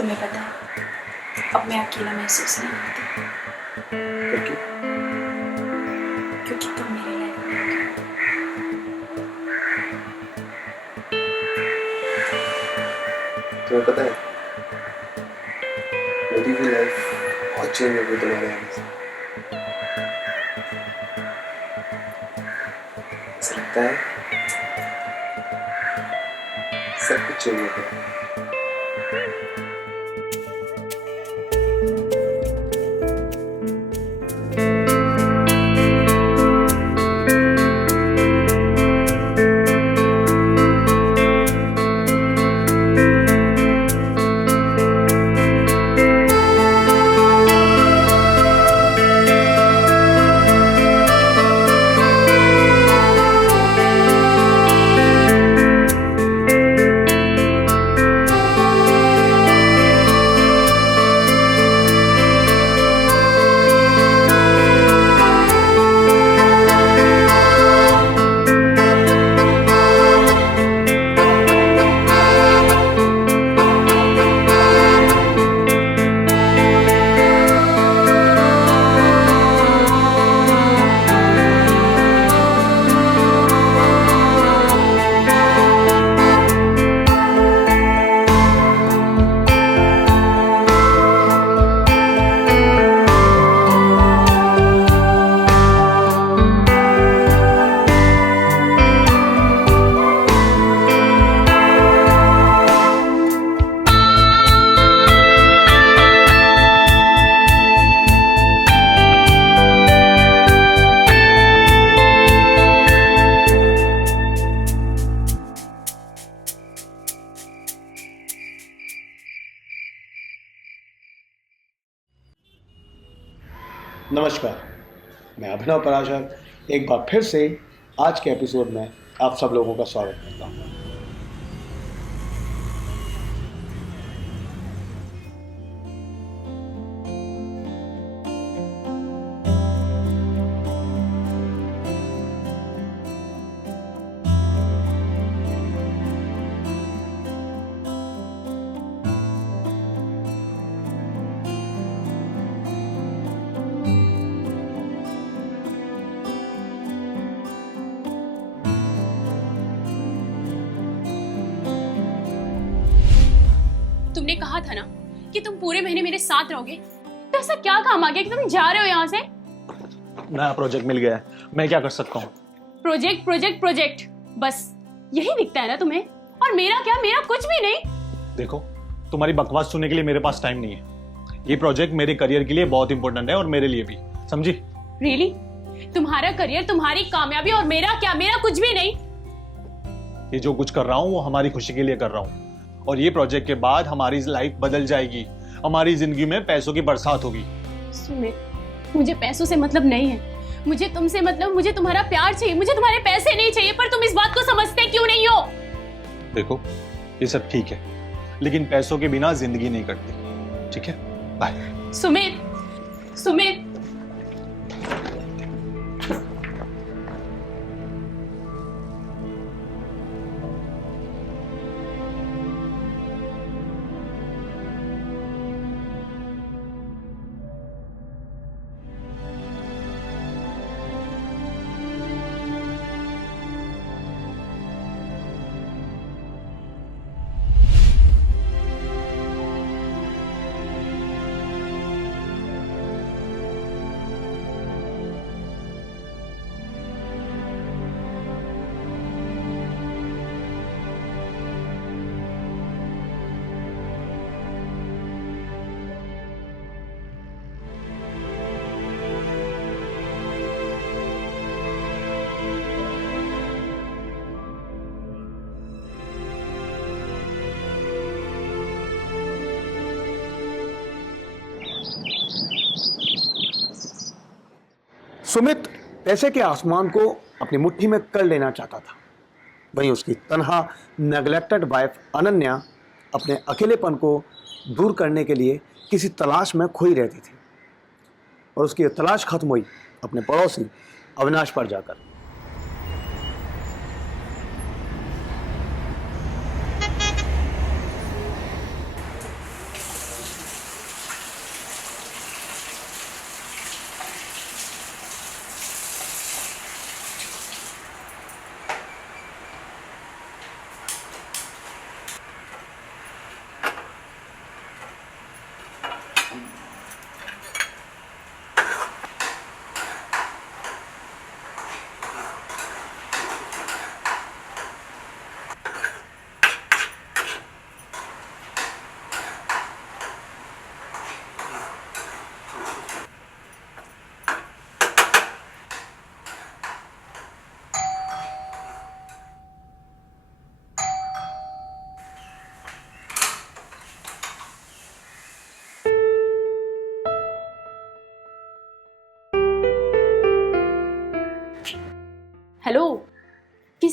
तुम्हें पता है, अब मैं अकेला महसूस नहीं करती। क्योंकि तुम मेरे लाइफ में हो। तुम्हें पता है, मेरी भी लाइफ बहुत चेंज हो गई तुम्हारे आने से। ऐसा लगता है सब कुछ चेंज हो गया। नमस्कार, मैं अभिनव पराशर एक बार फिर से आज के एपिसोड में आप सब लोगों का स्वागत करता हूँ। तुमने कहा था ना कि तुम पूरे महीने मेरे साथ रहोगे, तो ऐसा क्या काम आ गया कि तुम जा रहे हो यहाँ से? नया प्रोजेक्ट मिल गया है, मैं क्या कर सकता हूँ? प्रोजेक्ट प्रोजेक्ट प्रोजेक्ट, बस यही दिखता है ना तुम्हें? और मेरा क्या? मेरा कुछ भी नहीं। देखो, तुम्हारी बकवास सुनने के लिए मेरे पास टाइम नहीं है। ये प्रोजेक्ट मेरे करियर के लिए बहुत इंपॉर्टेंट है और मेरे लिए भी, समझी? रियली? तुम्हारा करियर, तुम्हारी कामयाबी और मेरा क्या? मेरा कुछ भी नहीं। ये जो कुछ कर रहा हूँ वो हमारी खुशी के लिए कर रहा हूँ, और ये प्रोजेक्ट के बाद हमारी लाइफ बदल जाएगी। हमारी जिंदगी में पैसों की बरसात होगी। सुमित, मुझे पैसों से मतलब नहीं है, मुझे तुमसे मतलब, मुझे तुम्हारा प्यार चाहिए, मुझे तुम्हारे पैसे नहीं चाहिए। पर तुम इस बात को समझते क्यों नहीं हो? देखो, ये सब ठीक है, लेकिन पैसों के बिना जिंदगी नहीं कटती, ठीक है? बाय। सुमित, सुमित, सुमित पैसे के आसमान को अपनी मुट्ठी में कर लेना चाहता था। वहीं उसकी तन्हा नेग्लेक्टेड वाइफ अनन्या अपने अकेलेपन को दूर करने के लिए किसी तलाश में खोई रहती थी, और उसकी तलाश खत्म हुई अपने पड़ोसी अविनाश पर जाकर।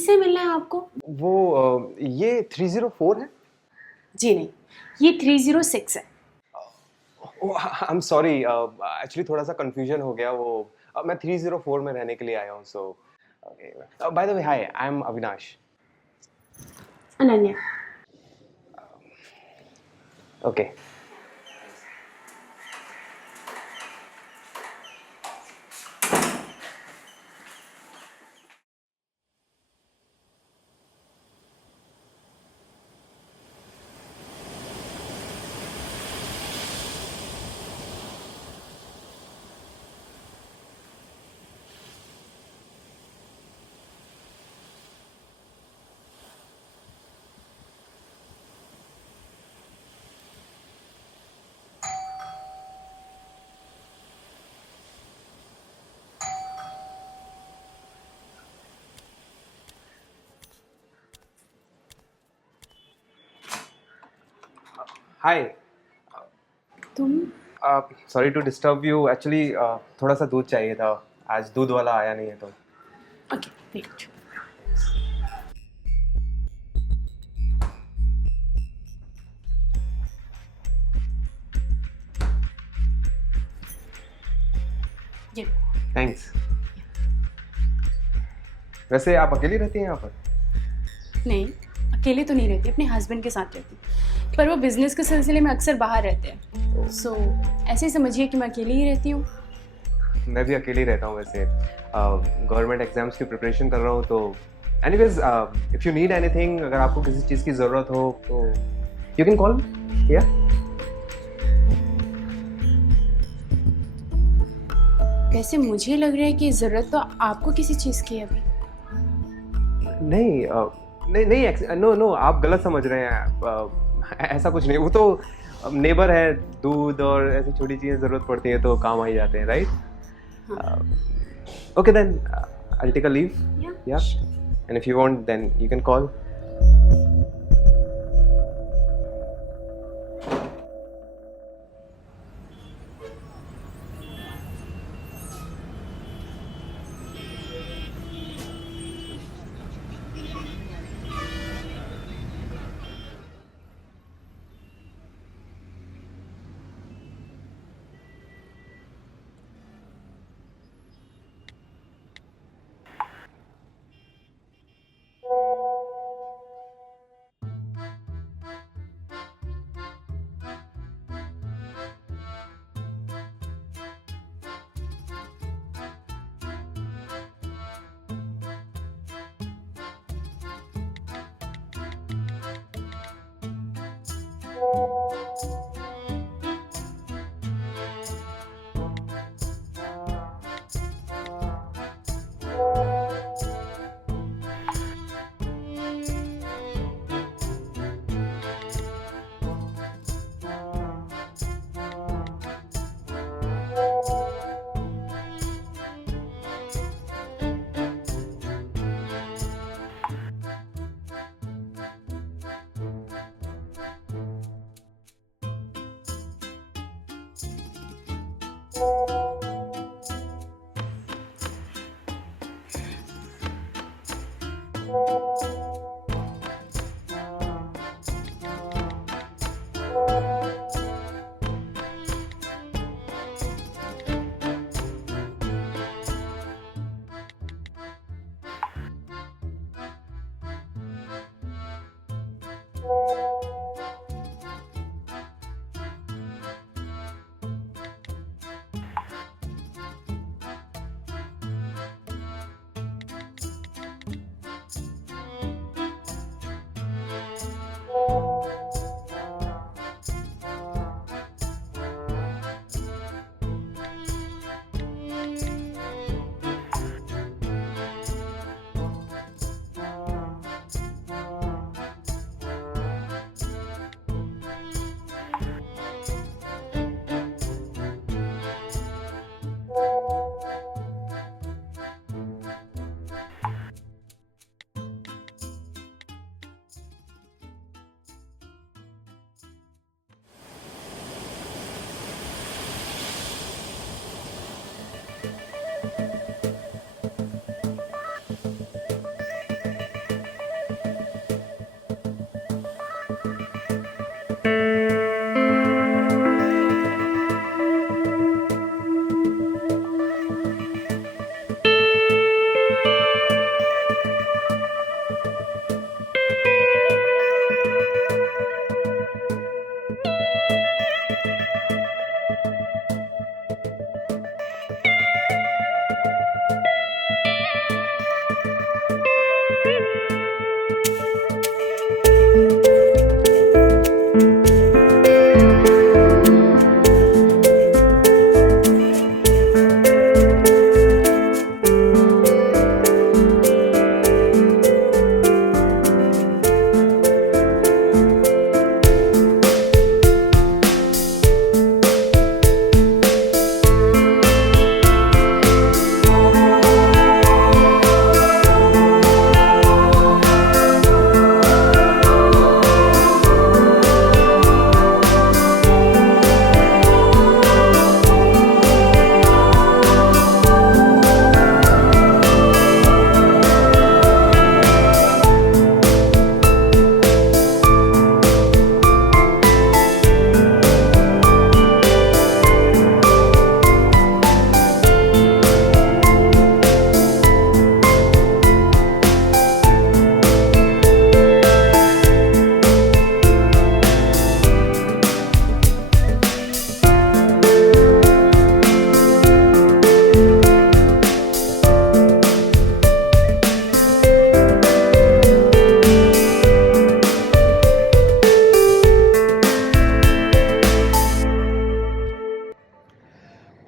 किससे मिलना है आपको? वो ये 304 है? जी नहीं, ये 306 है। आई एम सॉरी, एक्चुअली थोड़ा सा कंफ्यूजन हो गया। वो मैं 304 में रहने के लिए आया हूँ। So by the way, hi, I am Avinash. Ananya. Okay. Hi, तुम? Sorry to disturb you. Actually थोड़ा सा दूध चाहिए था, आज दूध वाला आया नहीं है तो। Okay, wait. ये थैंक्स। वैसे आप अकेली रहती हैं यहाँ पर? नहीं, अकेले तो नहीं रहती, अपने हस्बैंड के साथ रहती, पर वो बिजनेस के सिलसिले में अक्सर बाहर रहते हैं। सो ऐसे ही समझिए कि मैं अकेली ही रहती हूँ। मैं भी अकेले ही रहता हूँ वैसे। गवर्नमेंट एग्जाम्स की प्रिपरेशन कर रहा हूँ तो anyways, if you need anything, अगर आपको किसी चीज़ की ज़रूरत हो तो यू कैन कॉल मी। या वैसे मुझे लग रहा है कि ज़रूरत तो आपको किसी चीज़ की है अभी। नहीं, नो, आप गलत समझ रहे हैं। ऐसा कुछ नहीं, वो तो नेबर है, दूध और ऐसी छोटी चीज़ें ज़रूरत पड़ती हैं तो काम आ ही जाते हैं, right? Okay then, I take a leave. Yeah and if you want then you can call.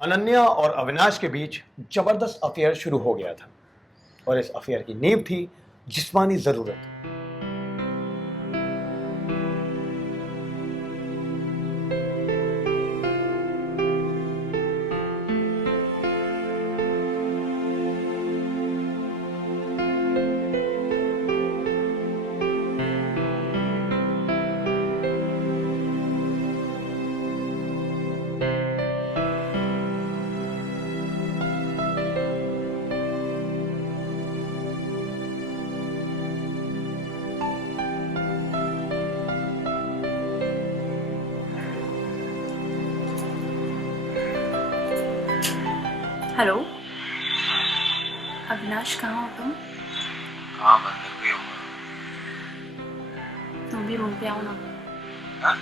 Ananya और अविनाश के बीच जबरदस्त अफेयर शुरू हो गया था और इस अफेयर की नींव थी जिस्मानी जरूरत। हेलो अविनाश, कहाँ हो तुम? हाँ बंद भी होगा। तुम भी रूम पे आओ ना। हाँ?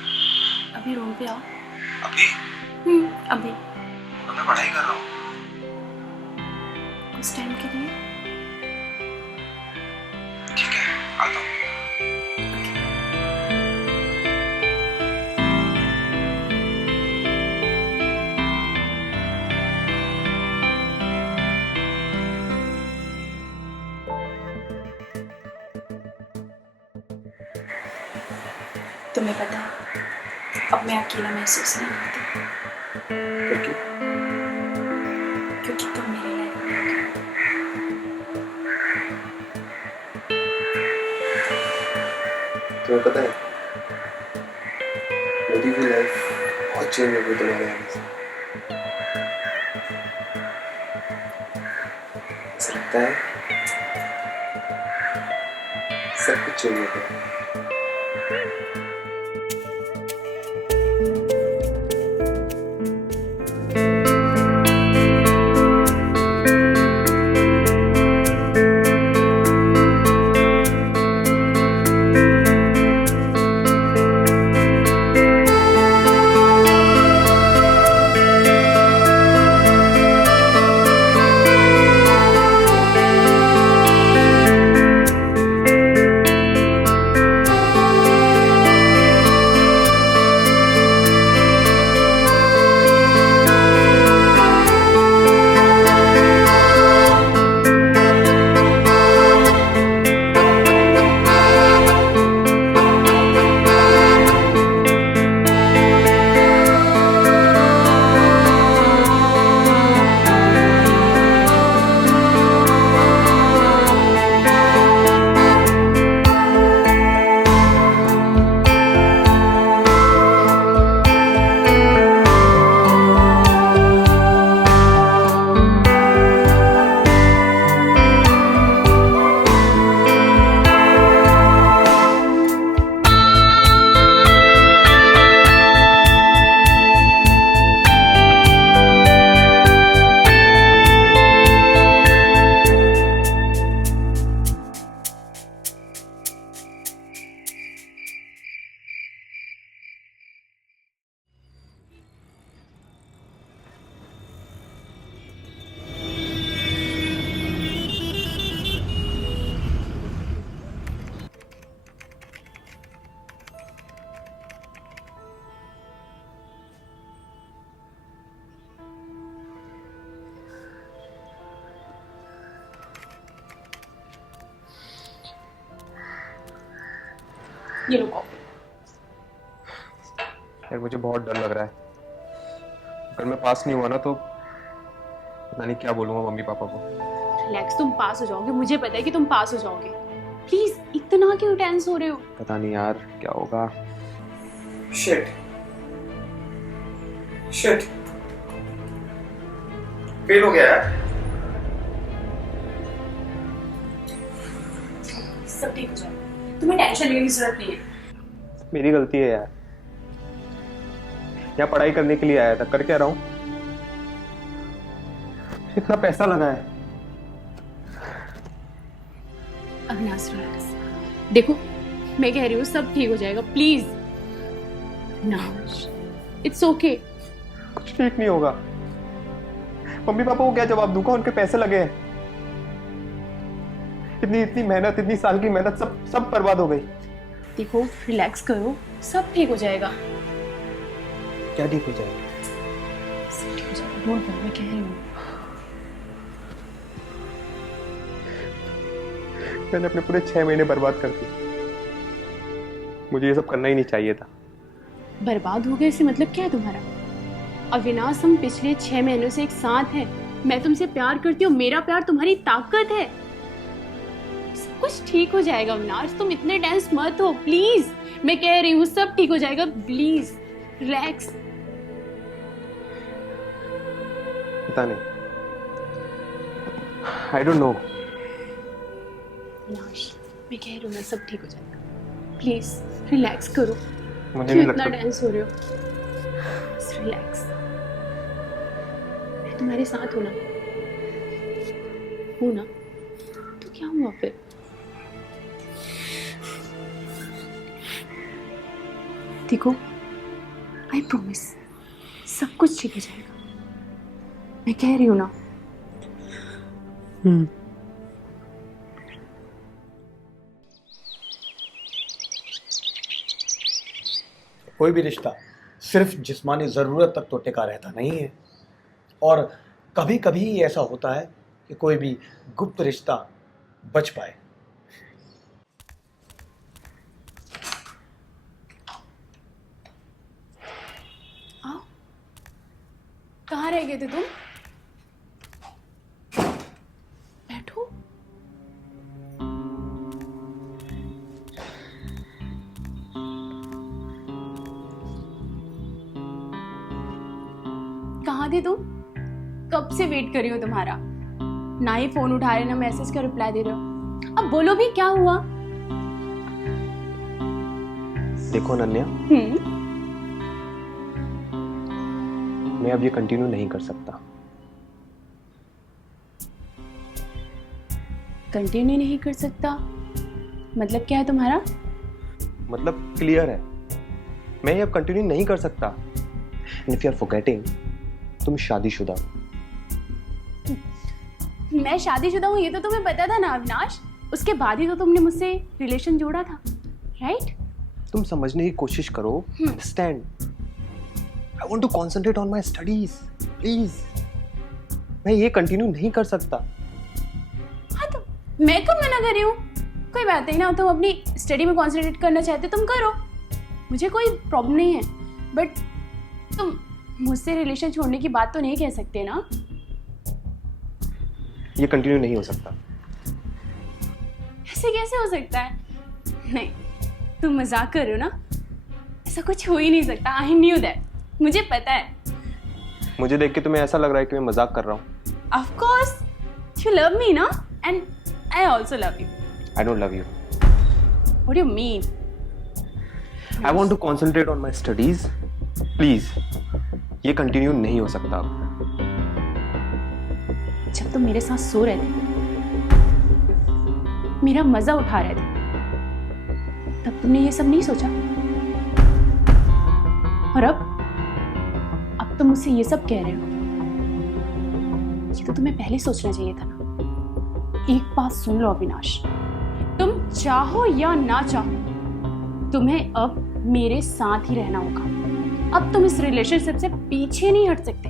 अभी रूम पे आओ। अभी अभी मैं पढ़ाई कर रहा हूँ। कुछ टाइम के लिए। ठीक है, आता हूँ। तुम्हें पता है, अब मैं अकेला महसूस नहीं करती क्योंकि तुम मेरे लाइफ में हो। तुम्हें पता है, मेरी भी लाइफ बहुत चेंज हो गई तुम्हारे आने से। ऐसा लगता है सब कुछ चेंज हो गया। ये लो कॉफी। यार मुझे बहुत डर लग रहा है, अगर मैं पास नहीं हुआ ना तो पता नहीं क्या बोलूँगा मम्मी पापा को। रिलैक्स, तुम पास हो जाओगे, मुझे पता है कि तुम पास हो जाओगे। प्लीज इतना क्यों टेंस हो रहे हो? पता नहीं यार क्या होगा। शिट फेल हो गया यार। सब ठीक हो जाएगा, तुम्हें टेंशन लेने की जरूरत नहीं है। मेरी गलती है यार, यहाँ पढ़ाई करने के लिए आया था, कर क्या रहा हूँ? इतना पैसा लगा है। अविनाश रिलैक्स, देखो मैं कह रही हूँ सब ठीक हो जाएगा, प्लीज। Avinash it's okay. कुछ ठीक नहीं होगा। मम्मी पापा को क्या जवाब दूंगा? उनके पैसे लगे हैं, इतनी मेहनत, इतनी साल की मेहनत सब बर्बाद हो गई। देखो रिलैक्स करो, सब ठीक हो जाएगा। क्या ठीक हो जाएगा? सब ठीक हो जाएगा, डोंट वरी, मैं कह रही हूँ। मैंने अपने पूरे 6 महीने बर्बाद कर दिए। मुझे ये सब करना ही नहीं चाहिए था। बर्बाद हो गए, इससे मतलब क्या है तुम्हारा? अविनाश, हम पिछले 6 महीनों से एक साथ हैं। मैं तुमसे प्यार करती हूँ, मेरा प्यार तुम्हारी ताकत है। सब कुछ ठीक हो जाएगा अविनाश, तुम इतने टेंस मत हो प्लीज। मैं कह रही हूँ सब ठीक हो जाएगा, प्लीज रिलैक्स। पता नहीं, आई डोंट नो। अविनाश, मैं कह रही हूँ ना सब ठीक हो जाएगा, प्लीज रिलैक्स करो। मुझे क्यों नहीं इतना लगता। टेंस हो रहे हो? बस रिलैक्स, मैं तुम्हारे साथ हूं ना, तो क्या हुआ फिर? देखो, आई प्रॉमिस सब कुछ ठीक हो जाएगा, मैं कह रही हूँ ना। कोई भी रिश्ता सिर्फ जिस्मानी ज़रूरत तक तो टिका रहता नहीं है, और कभी कभी ऐसा होता है कि कोई भी गुप्त रिश्ता बच पाए। आओ, कहाँ रह गए थे तुम? बैठो। कहाँ थे तुम? कब से वेट कर रही हो तुम्हारा, ना ही फोन उठा रहे ना मैसेज का रिप्लाई दे रहे हो। अब बोलो भी, क्या हुआ? देखो अनन्या, मैं अब ये कंटिन्यू नहीं कर सकता। कंटिन्यू नहीं कर सकता मतलब क्या है तुम्हारा? मतलब क्लियर है, मैं ये अब कंटिन्यू नहीं कर सकता। And if you are forgetting, तुम शादीशुदा हो। मैं शादीशुदा हूँ ये तो तुम्हें पता था ना अविनाश, उसके बाद ही तो तुमने मुझसे रिलेशन जोड़ा था, राइट? तुम समझने की कोशिश करो, understand. I want to concentrate on my studies, please. मैं ये कंटिन्यू नहीं कर सकता। हाँ तो मैं कब मना कर रही हूँ? कोई बात नहीं ना, तुम अपनी स्टडी में कंसंट्रेट करना चाहते हो तुम करो, मुझे कोई प्रॉब्लम नहीं है। बट तुम मुझसे रिलेशन छोड़ने की बात तो नहीं कह सकते ना। ये कंटिन्यू नहीं हो सकता। ऐसे कैसे हो सकता है? नहीं, तुम मजाक कर रहे हो ना, ऐसा कुछ हो ही नहीं सकता। आई न्यू दैट, मुझे पता है। मुझे देख के तुम्हें ऐसा लग रहा है कि मैं मजाक कर रहा हूँ। Of course you love me ना, and I also love you. I don't love you. What do you mean? I want to concentrate on my studies, please. ये कंटिन्यू नहीं हो सकता। जब तुम मेरे साथ सो रहे थे, मेरा मजा उठा रहे थे, तब तुमने ये सब नहीं सोचा। और अब तुम मुझसे ये सब कह रहे हो। ये तो तुम्हें पहले सोचना चाहिए था ना। एक बात सुन लो अविनाश, तुम चाहो या ना चाहो, तुम्हें अब मेरे साथ ही रहना होगा। अब तुम इस रिलेशनशिप से पीछे नहीं हट सकते।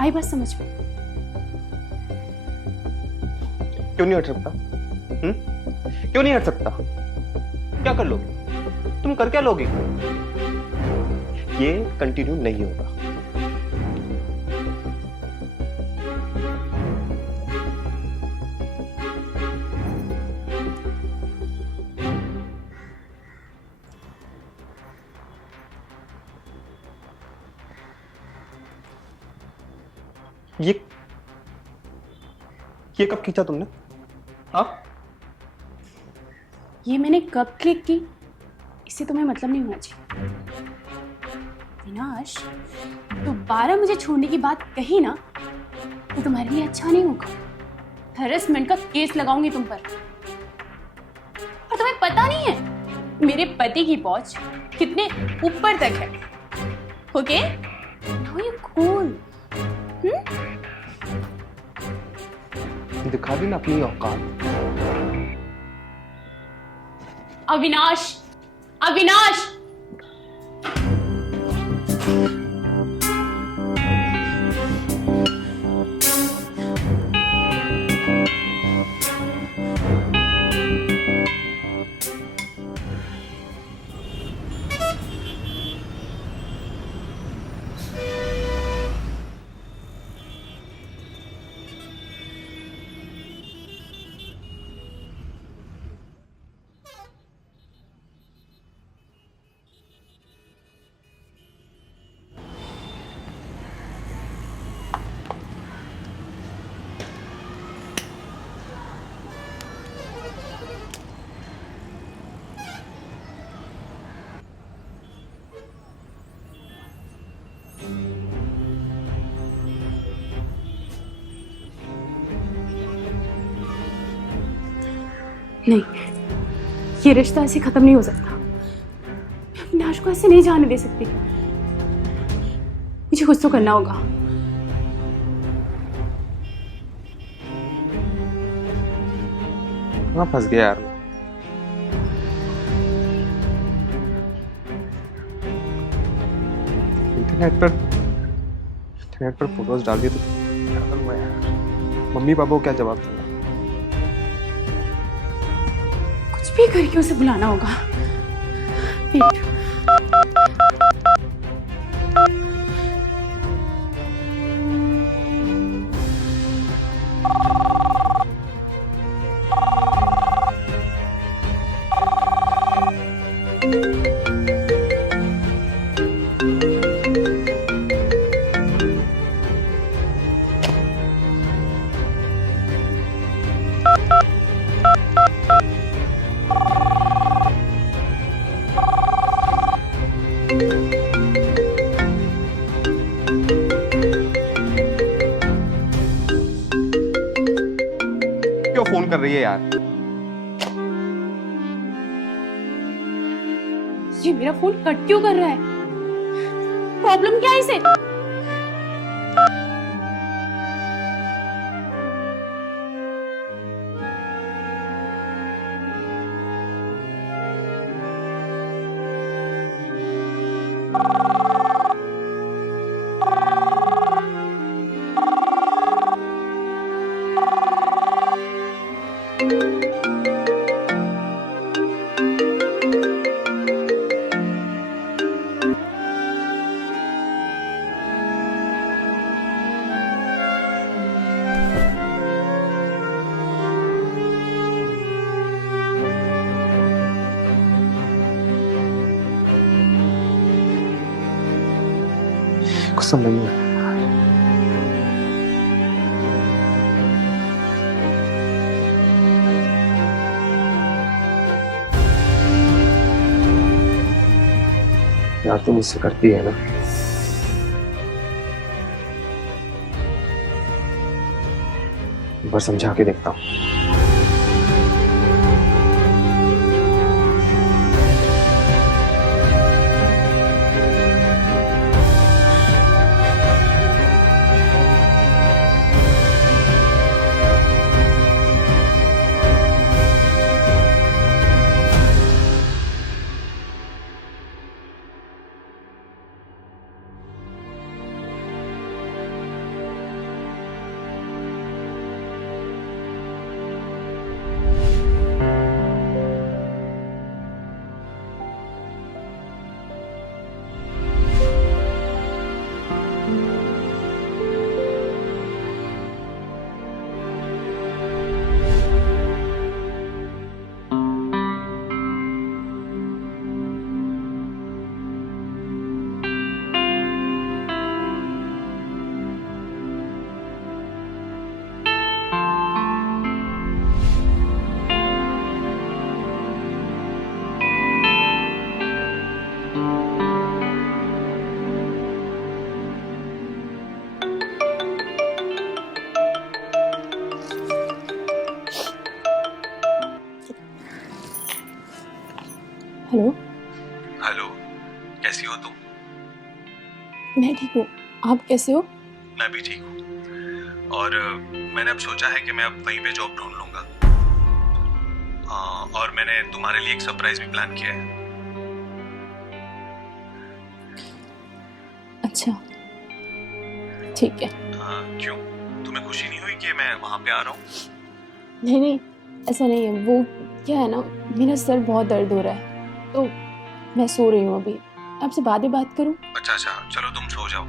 आई बात समझ में? क्यों नहीं हट सकता? क्यों नहीं हट सकता? क्या कर लोगे? तुम कर क्या लोगे? ये कंटिन्यू नहीं होगा। ये कब खींचा तुमने? हाँ? ये मैंने कब क्लिक की, इससे तुम्हें मतलब नहीं होना चाहिए। विनाश, दोबारा मुझे छोड़ने की बात कही ना, तो तुम्हारे लिए अच्छा नहीं होगा। हैरेसमेंट का केस लगाऊंगी तुम पर। और तुम्हें पता नहीं है मेरे पति की पहुंच कितने ऊपर तक है। Okay, now you cool. दिखा दी ना अपनी औकात। अविनाश, अविनाश! नहीं, ये रिश्ता ऐसे खत्म नहीं हो सकता। मैं अविनाश को ऐसे नहीं जाने दे सकती। मुझे कुछ तो करना होगा। हाँ, फंस गया यार। इंटरनेट पर फोटोज डाल दिए तो क्या करूँगा यार? मम्मी पापा को क्या जवाब दूंगा? कुछ भी करके उसे बुलाना होगा। वेट। क्यों फोन कर रही है यार? ये मेरा फोन कट क्यों कर रहा है? प्रॉब्लम क्या है इसे? कुछ समझ नहीं आ रहा। यार तुम मुझसे करती है ना? एक बार समझा के देखता हूँ। हेलो। हेलो, कैसी हो तुम? मैं ठीक हूँ, आप कैसे हो? मैं भी ठीक हूँ। और मैंने अब सोचा है कि मैं अब वहीं पे जॉब ढूंढ लूंगा। और मैंने तुम्हारे लिए एक सरप्राइज भी प्लान किया है। अच्छा, ठीक है। क्यों, तुम्हें खुशी नहीं हुई कि मैं वहां पे आ रहा हूँ? नहीं नहीं, ऐसा नहीं है। वो क्या है ना, मेरा सर बहुत दर्द हो रहा है तो मैं सो रही हूँ अभी। आपसे बाद में बात करूँ? अच्छा, चलो तुम सो जाओ।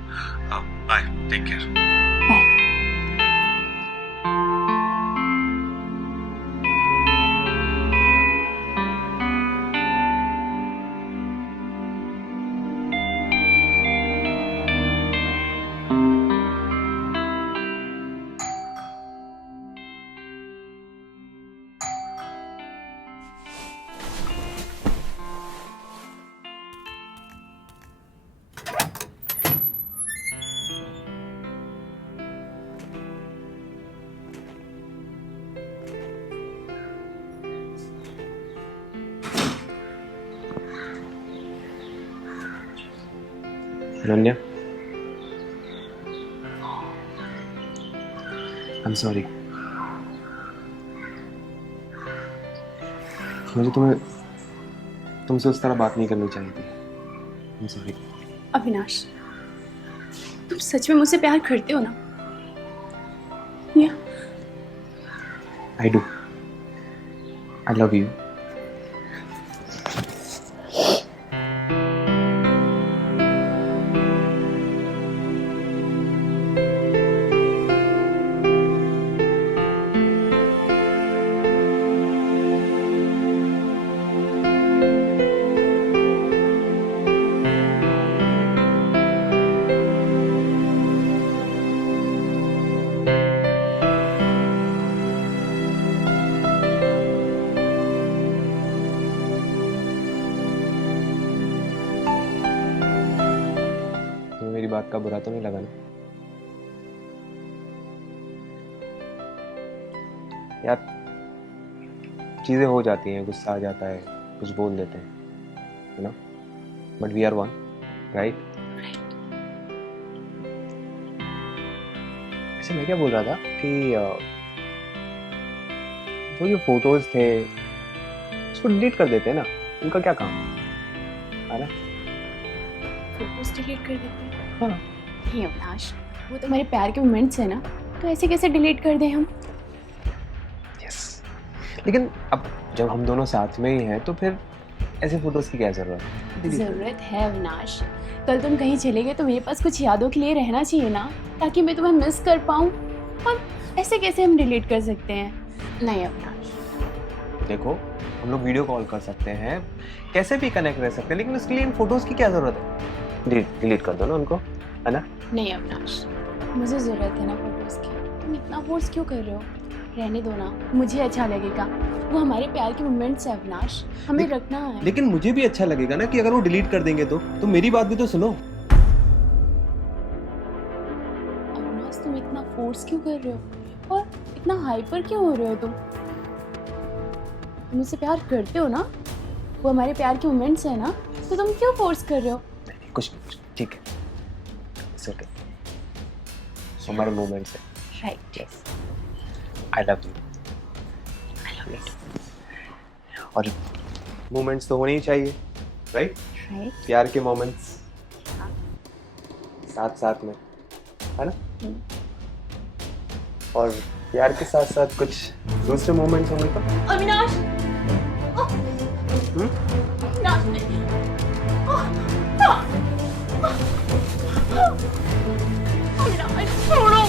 Bye, take care. Bye. Ananya, I am sorry. मुझे तुमसे उस तरह बात नहीं करनी चाहिए थी। आई एम सॉरी। अविनाश, तुम सच में मुझसे प्यार करते हो ना? या I do. I love you. मेरी बात का बुरा तो नहीं लगा ना? यार, चीजें हो जाती हैं, गुस्सा आ जाता है, कुछ बोल देते हैं, you know, but we are one, right? वैसे मैं क्या बोल रहा था कि वो जो फोटोज थे उसको डिलीट कर देते हैं ना, उनका क्या काम है ना? फोटोज डिलीट कर देते हैं? हाँ। नहीं अविनाश, वो तो हमारे प्यार के मोमेंट्स है ना, तो ऐसे कैसे डिलीट कर दें हम? यस, लेकिन अब जब हम दोनों साथ में ही हैं तो फिर ऐसे फोटोज की क्या जरूरत है? जरूरत है अविनाश। कल तुम कहीं चले गए तो मेरे पास कुछ यादों के लिए रहना चाहिए ना, ताकि मैं तुम्हें मिस कर पाऊँ। और ऐसे कैसे हम डिलीट कर सकते हैं? नहीं अविनाश। देखो, हम लोग वीडियो कॉल कर सकते हैं, कैसे भी कनेक्ट रह सकते हैं, लेकिन उसके लिए इन फोटोज की क्या जरूरत है? डिलीट कर दो ना उनको, है ना? नहीं अविनाश, मुझे ज़रूरत है ना फोटोज़ की। तुम इतना फोर्स क्यों कर रहे हो? रहने दो ना, मुझे अच्छा लगेगा। वो हमारे प्यार के मोमेंट्स है अविनाश, हमें रखना है। लेकिन मुझे भी अच्छा लगेगा ना कि अगर वो डिलीट कर देंगे तो मेरी बात भी तो सुनो। अविनाश, तुम इतना फोर्स क्यों कर रहे हो और इतना हाइपर क्यों हो रहे हो? तुम मुझसे प्यार करते हो ना? वो हमारे प्यार के मोमेंट्स है ना, तो तुम क्यों फोर्स कर रहे हो? कुछ ठीक है, इट्स ओके, हमारे मोमेंट्स है। Right. Yes, I love you. I love it. और मोमेंट्स तो होने ही चाहिए, राइट? राइट। प्यार के मोमेंट्स साथ साथ में, है ना? और प्यार के साथ साथ कुछ दूसरे मोमेंट्स होंगे तो? अविनाश! अविनाश नहीं। अविनाश, छोड़ो।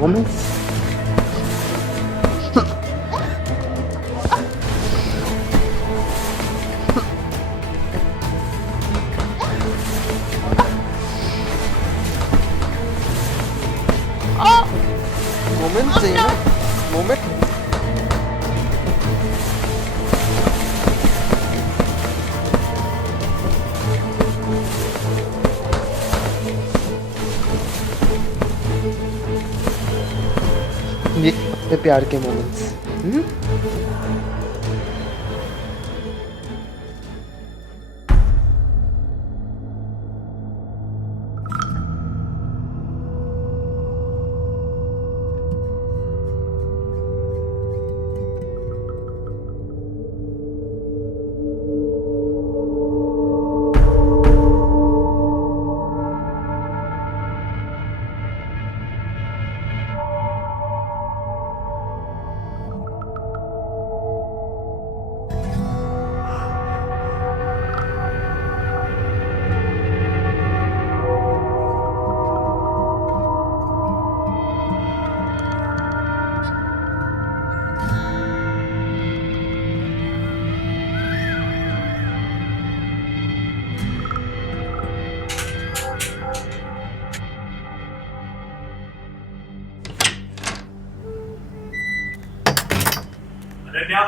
मोमेंट्स मोमेंट्स चाहिए ना, मोमेंट। ये अपने प्यार के मोमेंट्स। अनन्या,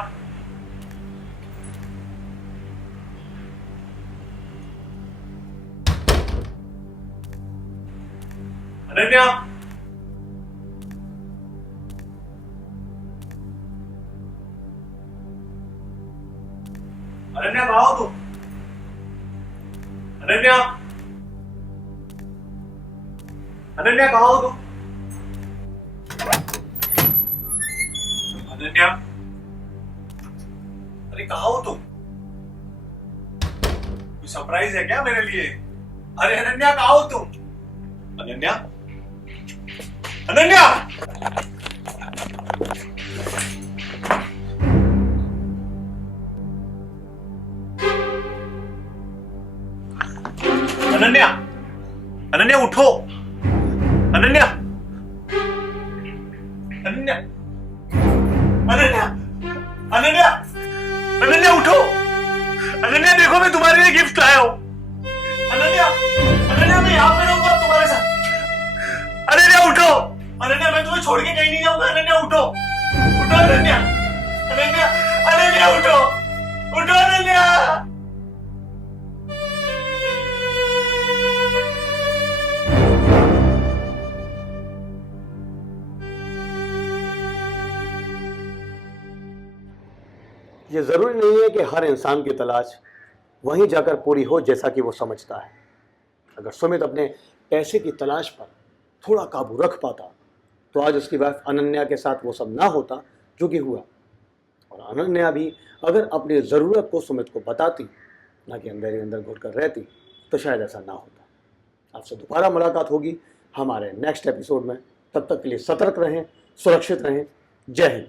अनन्या, अनन्या, कहाँ हो तुम? अनन्या, अनन्या कहाँ हो तुम? अनन्या, अरे कहाँ हो तुम? कोई सरप्राइज है क्या मेरे लिए? अरे अनन्या कहाँ हो तुम? अनन्या, अनन्या, अनन्या, अनन्या उठो, अनन्या, अनन्या, अनन्या, अनन्या, अनन्या उठो, अनन्या देखो मैं तुम्हारे लिए गिफ्ट लाया हूं, अनन्या, अनन्या मैं यहाँ पे रहूंगा तुम्हारे साथ, अनन्या उठो, अनन्या मैं तुम्हें छोड़ के कहीं नहीं जाऊंगा, अनन्या उठो, उठो अनन्या, अनन्या, अनन्या उठो, उठो अनन्या। ये ज़रूरी नहीं है कि हर इंसान की तलाश वहीं जाकर पूरी हो जैसा कि वो समझता है। अगर सुमित अपने पैसे की तलाश पर थोड़ा काबू रख पाता तो आज उसकी वाइफ अनन्या के साथ वो सब ना होता जो कि हुआ, और अनन्या भी अगर अपनी ज़रूरत को सुमित को बताती, ना कि अंदर ही अंदर घुट कर रहती, तो शायद ऐसा ना होता। आपसे दोबारा मुलाकात होगी हमारे नेक्स्ट एपिसोड में। तब तक के लिए सतर्क रहें, सुरक्षित रहें। जय हिंद।